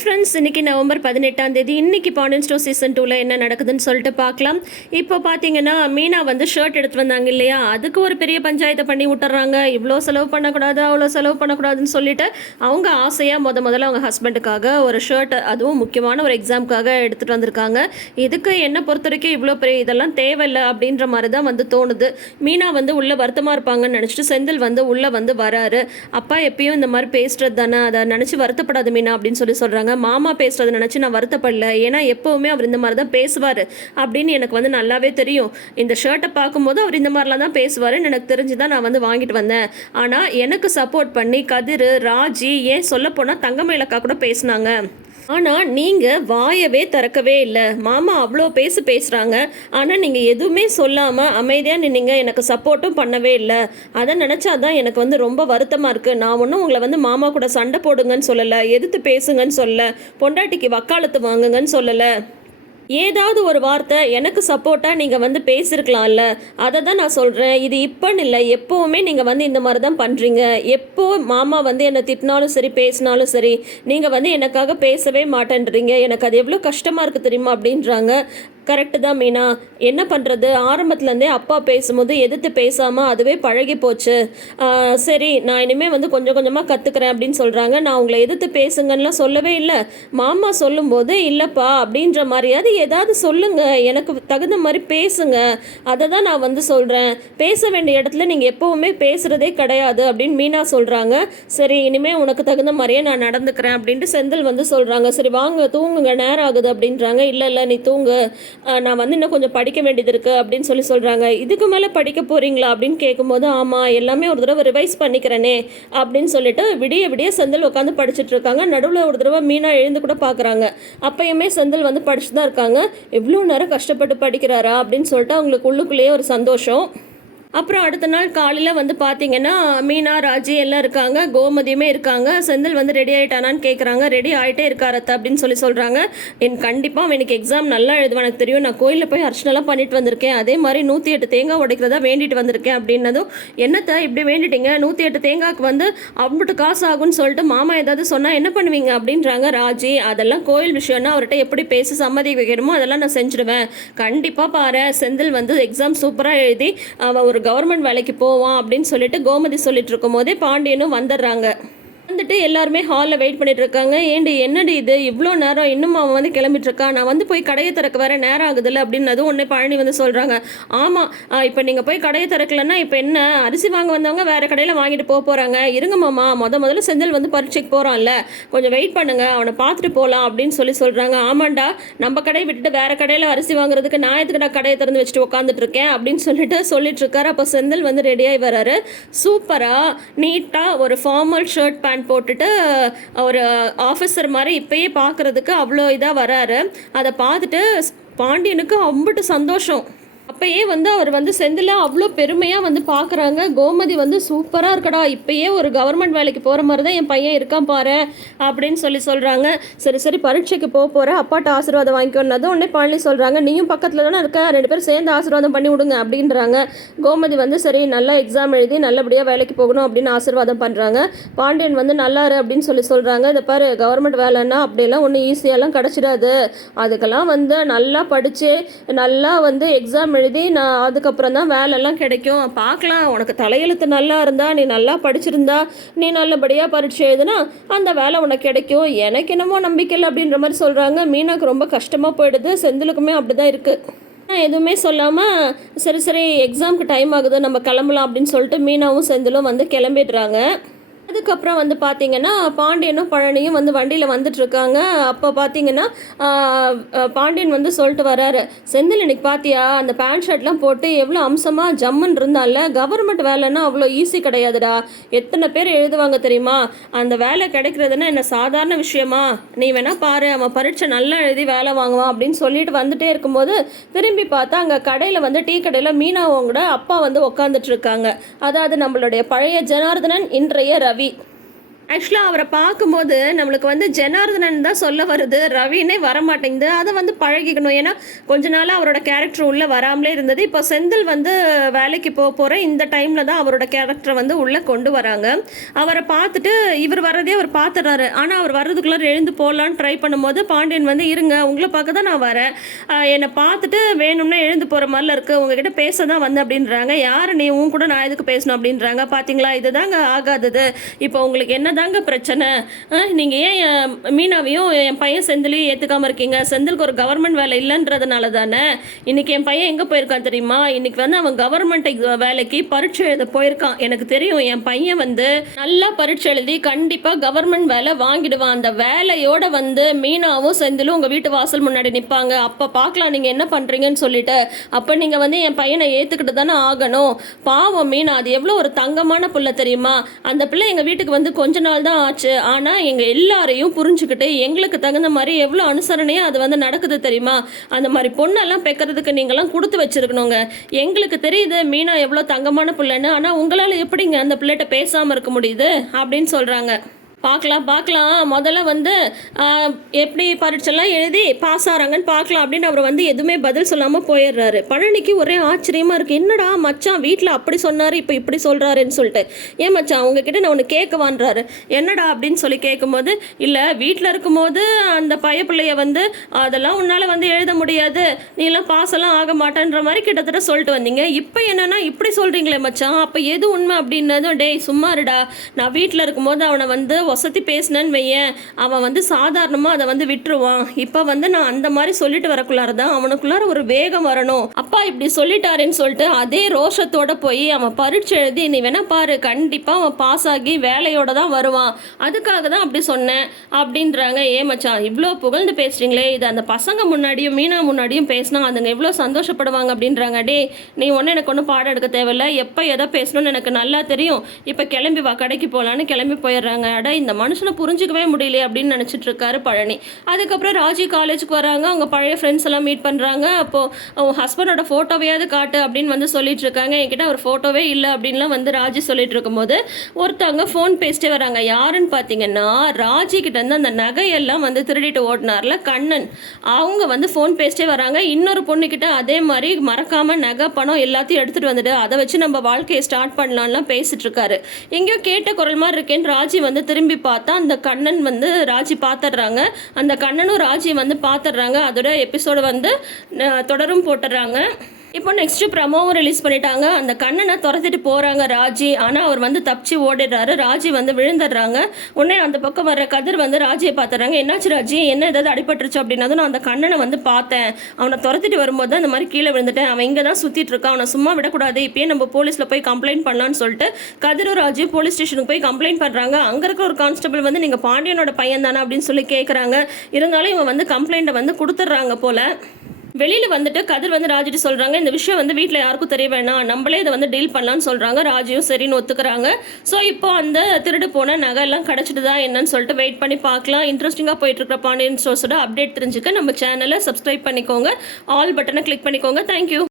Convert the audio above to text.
Friends இன்னைக்கு November பதினெட்டாம் தேதி இன்னைக்கு பாண்டியன் ஸ்டோர் சீசன் டூவில் என்ன நடக்குதுன்னு சொல்லிட்டு பார்க்கலாம். இப்போ பார்த்தீங்கன்னா மீனா வந்து ஷர்ட் எடுத்து வந்தாங்க இல்லையா? அதுக்கு ஒரு பெரிய பஞ்சாயத்தை பண்ணி விட்டுறாங்க. இவ்வளோ செலவு பண்ணக்கூடாது அவ்வளோ செலவு பண்ணக்கூடாதுன்னு சொல்லிட்டு அவங்க ஆசையாக முத முதல்ல அவங்க ஹஸ்பண்டுக்காக ஒரு ஷர்ட் அதுவும் முக்கியமான ஒரு எக்ஸாமுக்காக எடுத்துகிட்டு வந்திருக்காங்க. இதுக்கு என்னை பொறுத்த வரைக்கும் இவ்வளோ பெரிய இதெல்லாம் தேவையில்லை அப்படின்ற மாதிரி தான் வந்து தோணுது. மீனா வந்து உள்ளே வருத்தமாக இருப்பாங்கன்னு நினச்சிட்டு செந்தில் வந்து உள்ளே வந்து வராரு. அப்பா எப்பயும் இந்த மாதிரி பேசுறது தானே அதை நினச்சி வருத்தப்படாது மீனா அப்படின்னு சொல்லி சொல்கிறாங்க மாமா பேசுறதை நினச்சி நான் வருத்தப்படல. ஏன்னா எப்போவுமே அவர் இந்த மாதிரி தான் பேசுவார். அப்படின்னு எனக்கு வந்து நல்லாவே தெரியும். இந்த ஷர்ட்டை பார்க்கும்போது அவர் இந்த மாதிரிலாம் தான் பேசுவாருன்னு எனக்கு தெரிஞ்சு தான் நான் வந்து வாங்கிட்டு வந்தேன். ஆனால் எனக்கு சப்போர்ட் பண்ணி கதிர் ராஜி ஏன் சொல்லப்போனால் தங்கமயிலக்கா கூட பேசுனாங்க. ஆனால் நீங்கள் வாயவே திறக்கவே இல்லை. மாமா அவ்வளோ பேசு பேசுகிறாங்க ஆனால் நீங்கள் எதுவுமே சொல்லாமல் அமைதியாக நின்னீங்க. எனக்கு சப்போர்ட்டும் பண்ணவே இல்லை. அதை நினச்சா தான் எனக்கு வந்து ரொம்ப வருத்தமாக இருக்குது நான் ஒன்றும் உங்களை வந்து மாமா கூட சண்டை போடுங்கன்னு சொல்லலை. எதிர்த்து பேசுங்கன்னு சொல்லலை. பொண்டாட்டிக்கு வக்காலத்து வாங்குங்கன்னு சொல்லலை. ஏதாவது ஒரு வார்த்தை எனக்கு சப்போர்ட்டாக நீங்கள் வந்து பேசியிருக்கலாம்ல அதை தான் நான் சொல்கிறேன் இது இப்போன்னு இல்லை. எப்போவுமே நீங்கள் வந்து இந்த மாதிரி தான் பண்ணுறீங்க எப்போ மாமா வந்து என்னை திட்டினாலும் சரி பேசினாலும் சரி நீங்கள் வந்து எனக்காக பேசவே மாட்டேன்றீங்க. எனக்கு அது எவ்வளோ கஷ்டமாக இருக்குது தெரியுமா அப்படின்றாங்க. கரெக்டு தான் மீனா. என்ன பண்ணுறது ஆரம்பத்துலேருந்தே அப்பா பேசும்போது எதிர்த்து பேசாமல் அதுவே பழகி போச்சு. சரி நான் இனிமேல் வந்து கொஞ்சம் கொஞ்சமாக கற்றுக்கிறேன் அப்படின்னு சொல்கிறாங்க நான் உங்களை எதிர்த்து பேசுங்கன்னுலாம் சொல்லவே இல்லை. மாமா சொல்லும்போது இல்லைப்பா அப்படின்ற மாதிரியாவது ஏதாவது சொல்லுங்க. எனக்கு தகுந்த மாதிரி பேசுங்க. அதை தான் நான் வந்து சொல்கிறேன் பேச வேண்டிய இடத்துல நீங்கள் எப்போவுமே பேசுகிறதே கிடையாது அப்படின்னு மீனா சொல்கிறாங்க சரி இனிமேல் உனக்கு தகுந்த மாதிரியே நான் நடந்துக்கிறேன் அப்படின்ட்டு செந்தில் வந்து சொல்கிறாங்க சரி வாங்க தூங்குங்க. நேரம் ஆகுது அப்படின்றாங்க. இல்லை இல்லை நீ தூங்கு. நான் வந்து இன்னும் கொஞ்சம் படிக்க வேண்டியது இருக்குது அப்படின்னு சொல்லி சொல்கிறாங்க இதுக்கு மேலே படிக்க போகிறீங்களா அப்படின்னு கேட்கும்போது ஆமாம் எல்லாமே ஒரு தடவை ரிவைஸ் பண்ணிக்கிறேனே அப்படின்னு சொல்லிட்டு விடிய விடிய செந்தில் உட்காந்து படிச்சுட்டு இருக்காங்க. நடுவில் ஒரு தடவை மீனா எழுந்து கூட பார்க்குறாங்க அப்பயுமே செந்தில் வந்து படிச்சுட்டு தான் இருக்காங்க. எவ்வளோ நேரம் கஷ்டப்பட்டு படிக்கிறாரா அப்படின்னு சொல்லிட்டு அவங்களுக்கு உள்ளுக்குள்ளேயே ஒரு சந்தோஷம். அப்புறம் அடுத்த நாள் காலையில் வந்து பார்த்தீங்கன்னா மீனா ராஜி எல்லாம் இருக்காங்க. கோமதியுமே இருக்காங்க. செந்தில் வந்து ரெடி ஆகிட்டானான்னு கேட்குறாங்க ரெடி ஆகிட்டே இருக்காரத்த அப்படின்னு சொல்லி சொல்கிறாங்க என் கண்டிப்பாக அவன் எனக்கு எக்ஸாம் நல்லா எழுதுவேன். எனக்கு தெரியும். நான் கோயிலில் போய் அர்ச்சனைலாம் பண்ணிட்டு வந்திருக்கேன். அதே மாதிரி நூற்றி எட்டு தேங்காய் உடைக்கிறதா வேண்டிட்டு வந்திருக்கேன் அப்படின்னதும் என்னத்த இப்படி வேண்டிட்டீங்க? நூற்றி எட்டு தேங்காய்க்கு வந்து அம்பிட்டு காசு ஆகும்னு சொல்லிட்டு மாமா ஏதாவது சொன்னால் என்ன பண்ணுவீங்க? அப்படின்றாங்க ராஜி. அதெல்லாம் கோயில் விஷயம்னா அவர்கிட்ட எப்படி பேசி சம்மதி வைக்கணுமோ அதெல்லாம் நான் செஞ்சுடுவேன் கண்டிப்பாக பாரு செந்தில் வந்து எக்ஸாம் சூப்பராக எழுதி அவன் ஒரு கவர்மெண்ட் வேலைக்கு போவான் அப்படின்னு சொல்லிட்டு கோமதி சொல்லிட்டு இருக்கும் போதே பாண்டியனும் வந்துடுறாங்க. வந்துட்டு எல்லாருமே ஹாலில் வெயிட் பண்ணிட்டு இருக்காங்க. ஏண்டு என்னடி இது? இவ்வளோ நேரம் இன்னும் அவன் வந்து கிளம்பிட்டு இருக்கா நான் வந்து போய் கடையை திறக்க வர நேரம் ஆகுதுல்ல அப்படின்னதும் உடனே பழனி வந்து சொல்கிறாங்க ஆமாம் இப்போ நீங்கள் போய் கடையை திறக்கலன்னா இப்போ என்ன? அரிசி வாங்க வந்தவங்க வேறு கடையில் வாங்கிட்டு போக போகிறாங்க இருங்க மாமா முத முதல்ல செந்தில் வந்து பரீட்சைக்கு போகிறான்ல கொஞ்சம் வெயிட் பண்ணுங்க அவனை பார்த்துட்டு போகலாம் அப்படின்னு சொல்லி சொல்கிறாங்க ஆமாண்டா நம்ம கடையை விட்டுட்டு வேற கடையில் அரிசி வாங்குறதுக்கு நான் எதுக்கு நான் கடையை திறந்து வச்சுட்டு உட்காந்துட்டு இருக்கேன் அப்படின்னு சொல்லிட்டு சொல்லிட்டு இருக்காரு. அப்போ செந்தில் வந்து ரெடியாகி வராரு. சூப்பராக நீட்டாக ஒரு ஃபார்மல் ஷர்ட் பேண்ட் போட்டுட்டு ஒரு ஆஃபீஸர் மாதிரி இப்பயே பார்க்குறதுக்கு அவ்வளோ இதாக வராரு. அதை பார்த்துட்டு பாண்டியனுக்கு அம்பிட்டு சந்தோஷம். அப்பயே வந்து அவர் வந்து செந்தில் அவ்வளோ பெருமையாக வந்து பார்க்குறாங்க கோமதி வந்து சூப்பராக இருக்கடா. இப்பயே ஒரு கவர்மெண்ட் வேலைக்கு போகிற மாதிரி தான் என் பையன் இருக்கான் பாரு அப்படின்னு சொல்லி சொல்கிறாங்க சரி சரி பரீட்சைக்கு போக போகிற அப்பாட்ட ஆசீர்வாதம் வாங்கிக்கொண்டதும் உடனே பழனி சொல்கிறாங்க நீயும் பக்கத்தில் தானே இருக்க? ரெண்டு பேரும் சேர்ந்து ஆசீர்வாதம் பண்ணி விடுங்க அப்படின்றாங்க. கோமதி வந்து சரி நல்லா எக்ஸாம் எழுதி நல்லபடியாக வேலைக்கு போகணும் அப்படின்னு ஆசீர்வாதம் பண்ணுறாங்க பாண்டியன் வந்து நல்லாரு அப்படின்னு சொல்லி சொல்கிறாங்க இந்த பாரு கவர்மெண்ட் வேலைன்னா அப்படியெல்லாம் ஒன்றும் ஈஸியாலாம் கிடச்சிடாது. அதுக்கெல்லாம் வந்து நல்லா படித்து நல்லா வந்து எக்ஸாம் எழுதி நான் அதுக்கப்புறம் தான் வேலைலாம் கிடைக்கும். பார்க்கலாம் உனக்கு தலையெழுத்து நல்லா இருந்தா நீ நல்லா படிச்சிருந்தா நீ நல்லபடியாக பரீட்சை எழுதுனா அந்த வேலை உனக்கு கிடைக்கும். எனக்கு என்னமோ நம்பிக்கை இல்லை அப்படின்ற மாதிரி சொல்கிறாங்க மீனாக்கு ரொம்ப கஷ்டமாக போயிடுது. செந்திலுக்குமே அப்படி தான் இருக்குது நான் எதுவுமே சொல்லாமல் சரி சரி எக்ஸாமுக்கு டைம் ஆகுது நம்ம கிளம்பலாம் அப்படின்னு சொல்லிட்டு மீனாவும் செந்திலும் வந்து கிளம்பிடுறாங்க. அதுக்கப்புறம் வந்து பார்த்தீங்கன்னா பாண்டியனும் பழனியும் வந்து வண்டியில் வந்துட்டுருக்காங்க. அப்போ பார்த்தீங்கன்னா பாண்டியன் வந்து சொல்லிட்டு வராரு. செந்தில் இன்னைக்கு பார்த்தியா அந்த பேண்ட் ஷர்ட்லாம் போட்டு எவ்வளோ அம்சமாக ஜம்முன்னு இருந்தால? கவர்மெண்ட் வேலைன்னா அவ்வளோ ஈஸி கிடையாதுடா. எத்தனை பேர் எழுதுவாங்க தெரியுமா? அந்த வேலை கிடைக்கிறதுன்னா என்ன சாதாரண விஷயமா? நீ வேணா பாரு அவன் பரீட்சை நல்லா எழுதி வேலை வாங்குவான் அப்படின்னு சொல்லிட்டு வந்துட்டே இருக்கும்போது திரும்பி பார்த்தா அங்கே கடையில் வந்து டீ கடையில் மீனாவோட அப்பா வந்து உட்காந்துட்டு இருக்காங்க. அதாவது நம்மளுடைய பழைய ஜனார்தனன் இன்றைய ரவி. உதவி ஆக்சுவலாக அவரை பார்க்கும்போது நம்மளுக்கு வந்து ஜனார்தனன் தான் சொல்ல வருது. ரவினே வரமாட்டேங்குது. அதை வந்து பழகிக்கணும். ஏன்னா கொஞ்ச நாள் அவரோட கேரக்டர் உள்ளே வராமலே இருந்தது. இப்போ செந்தில் வந்து வேலைக்கு போக போகிற இந்த டைமில் தான் அவரோட கேரக்டரை வந்து உள்ளே கொண்டு வராங்க. அவரை பார்த்துட்டு இவர் வர்றதே அவர் பார்த்துடுறாரு. ஆனால் அவர் வர்றதுக்குள்ளே எழுந்து போகலான்னு ட்ரை பண்ணும்போது பாண்டியன் வந்து இருங்க உங்களை பார்க்க தான் நான் வரேன். என்னை பார்த்துட்டு வேணும்னா எழுந்து போகிற மாதிரில இருக்குது உங்ககிட்ட பேச தான் வந்தேன் அப்படின்றாங்க. யார் நீ? உன் கூட நான் எதுக்கு பேசணும்? அப்படின்றாங்க. பார்த்தீங்களா இதுதாங்க ஆகாதது. இப்போ உங்களுக்கு என்ன என்னதாங்க பிரச்சனை. நீங்கள் ஏன் என் மீனாவையும் என் பையன் செந்திலையும் ஏற்றுக்காம இருக்கீங்க? செந்திலுக்கு ஒரு கவர்மெண்ட் வேலை இல்லைன்றதுனால தானே? இன்னைக்கு என் பையன் எங்கே போயிருக்கான் தெரியுமா? இன்றைக்கி வந்து அவன் கவர்மெண்ட் வேலைக்கு பரீட்சை எழுத போயிருக்கான். எனக்கு தெரியும் என் பையன் வந்து நல்லா பரீட்சை எழுதி கண்டிப்பாக கவர்மெண்ட் வேலை வாங்கிடுவான். அந்த வேலையோட வந்து மீனாவும் செந்திலும் உங்கள் வீட்டு வாசல் முன்னாடி நிற்பாங்க அப்போ பார்க்கலாம் நீங்கள் என்ன பண்ணுறீங்கன்னு சொல்லிட்டு. அப்போ நீங்கள் வந்து என் பையனை ஏற்றுக்கிட்டு தானே ஆகணும். பாவம் மீனா அது எவ்வளோ ஒரு தங்கமான பிள்ளை தெரியுமா? அந்த பிள்ளை எங்கள் வீட்டுக்கு வந்து கொஞ்ச நாள் தான் ஆச்சு. ஆனால் எங்கள் எல்லாரையும் புரிஞ்சுக்கிட்டு எங்களுக்கு தகுந்த மாதிரி எவ்வளோ அனுசரணையாக அது வந்து நடக்குது தெரியுமா? அந்த மாதிரி பொண்ணெல்லாம் பெக்கிறதுக்கு நீங்களாம் கொடுத்து வச்சிருக்கணுங்க. எங்களுக்கு தெரியுது மீனா எவ்வளோ தங்கமான பிள்ளைன்னு. ஆனால் உங்களால் எப்படிங்க அந்த பிள்ளைகிட்ட பேசாமல் இருக்க முடியுது? அப்படின்னு சொல்கிறாங்க பார்க்கலாம் பார்க்கலாம். முதல்ல வந்து எப்படி பரீட்சைலாம் எழுதி பாஸ் ஆகிறாங்கன்னு பார்க்கலாம் அப்படின்னு அவர் வந்து எதுவுமே பதில் சொல்லாமல் போயிடுறாரு. பழனிக்கு ஒரே ஆச்சரியமாக இருக்குது என்னடா மச்சான் வீட்டில் அப்படி சொன்னார் இப்போ இப்படி சொல்கிறாருன்னு சொல்லிட்டு. ஏன் மச்சான் உங்ககிட்ட நான் ஒன்று கேட்கவான்றாரு. என்னடா அப்படின்னு சொல்லி கேட்கும்போது இல்லை வீட்டில் இருக்கும்போது அந்த பைய பிள்ளைய வந்து அதெல்லாம் உன்னால் வந்து எழுத முடியாது. நீலாம் பாஸ் எல்லாம் ஆக மாட்டேன்ற மாதிரி கிட்டத்தட்ட சொல்லிட்டு வந்தீங்க. இப்போ என்னென்னா இப்படி சொல்கிறீங்களே மச்சான். அப்போ எது உண்மை அப்படின்னதும் டேய் சும்மா இருடா. நான் வீட்டில் இருக்கும்போது அவனை வந்து ஒசத்தி பேசினேன்னு வையேன். அவன் வந்து சாதாரணமாக அதை வந்து விட்டுருவான். இப்போ வந்து நான் அந்த மாதிரி சொல்லிட்டு வரக்குள்ளார தான் அவனுக்குள்ளார ஒரு வேகம் வரணும். அப்பா இப்படி சொல்லிட்டாருன்னு சொல்லிட்டு அதே ரோஷத்தோட போய் அவன் பரீட்சை எழுதி நீ வேணா பாரு கண்டிப்பாக அவன் பாஸ் ஆகி வேலையோட தான் வருவான். அதுக்காக தான் அப்படி சொன்னேன். அப்படின்றாங்க ஏ மச்சான் இவ்வளோ புகழ்ந்து பேசுறீங்களே இது அந்த பசங்க முன்னாடியும் மீனா முன்னாடியும் பேசினா அதுங்க எவ்வளோ சந்தோஷப்படுவாங்க. அப்படின்றாங்க டே நீ ஒன்று எனக்கு ஒன்றும் பாடம் எடுக்க தேவையில்ல. எப்போ எதை பேசணும்னு எனக்கு நல்லா தெரியும். இப்போ கிளம்பி வா கடைக்கு போகலான்னு கிளம்பி போயிடுறாங்க. அட இந்த மனுஷனை புரிஞ்சிக்கவே முடியல அப்படின்னு நினச்சிட்டு இருக்காரு பழனி. அதுக்கப்புறம் ராஜி காலேஜுக்கு வராங்க. அவங்க பழைய ஃப்ரெண்ட்ஸ் எல்லாம் மீட் பண்ணுறாங்க அப்போது அவங்க ஹஸ்பண்டோட ஃபோட்டோவையாவது காட்டு அப்படின்னு வந்து சொல்லிட்டு இருக்காங்க என்கிட்ட ஒரு ஃபோட்டோவே இல்லை அப்படின்லாம் வந்து ராஜி சொல்லிட்டு இருக்கும்போது ஒருத்தவங்க ஃபோன் பேசிட்டே வராங்க. யாருன்னு பார்த்தீங்கன்னா ராஜி கிட்ட அந்த நகையெல்லாம் வந்து திருடிட்டு ஓட்டினார்ல கண்ணன். அவங்க வந்து ஃபோன் பேசிட்டே வராங்க. இன்னொரு பொண்ணுக்கிட்ட அதே மாதிரி மறக்காம நகை பணம் எல்லாத்தையும் எடுத்துகிட்டு வந்துட்டு அதை வச்சு நம்ம வாழ்க்கையை ஸ்டார்ட் பண்ணலாம்லாம் பேசிட்டு இருக்காரு எங்கேயோ கேட்ட குரல் மாதிரி இருக்கேன்னு ராஜி வந்து திரும்பி பார்த்தா அந்த கண்ணன் வந்து ராஜி பார்த்துடுறாங்க அந்த கண்ணனும் ராஜி வந்து பார்த்துடுறாங்க அதோட எபிசோடு வந்து தொடரும் போட்டுடுறாங்க இப்போ நெக்ஸ்ட் ப்ரமோவும் ரிலீஸ் பண்ணிட்டாங்க. அந்த கண்ணனை துரத்திட்டு போறாங்க ராஜி. ஆனால் அவர் வந்து தப்பிச்சு ஓடிடுறாரு. ராஜி வந்து விழுந்துடுறாங்க. உடனே அந்த பக்கம் வர்ற கதிர் வந்து ராஜியை பார்த்துறாங்க என்னாச்சு ராஜி? என்ன ஏதாவது அடிபட்டுருச்சு? அப்படின்னா நான் அந்த கண்ணனை வந்து பார்த்தேன். அவனை துரத்திட்டு வரும்போது தான் இந்த மாதிரி கீழே விழுந்துட்டேன். அவன் இங்கே தான் சுற்றிட்டு இருக்கான். அவனை சும்மா விடக்கூடாது. இப்பயே நம்ம போலீஸில் போய் கம்ப்ளைண்ட் பண்ணலான்னு சொல்லிட்டு கதிரும் ராஜியும் போலீஸ் ஸ்டேஷனுக்கு போய் கம்ப்ளைண்ட் பண்ணுறாங்க அங்கே இருக்க ஒரு கான்ஸ்டபிள் வந்து நீங்கள் பாண்டியனோட பையன் தானே அப்படின்னு சொல்லி கேட்குறாங்க இருந்தாலும் இவன் வந்து கம்ப்ளைண்ட்டை வந்து கொடுத்துட்றாங்க போல. வெளியில் வந்துட்டு கதிர் வந்து ராஜிட்டு சொல்கிறாங்க இந்த விஷயம் வந்து வீட்டில் யாருக்கும் தெரிய வேணாம். நம்மளே இதை வந்து டீல் பண்ணலாம்னு சொல்கிறாங்க ராஜியும் சரின்னு ஒத்துக்கிறாங்க. ஸோ இப்போ அந்த திருடு போன நகை எல்லாம் கிடச்சிட்டுதா என்னன்னு சொல்லிட்டு வெயிட் பண்ணி பார்க்கலாம். இன்ட்ரெஸ்டிங்காக போயிட்டுருக்க பாண்டியன் ஸ்டோர்ஸோட அப்டேட் தெரிஞ்சுக்க. நம்ம சேனலை சப்ஸ்கிரைப் பண்ணிக்கோங்க. ஆல் பட்டனை கிளிக் பண்ணிக்கோங்க. தேங்க்யூ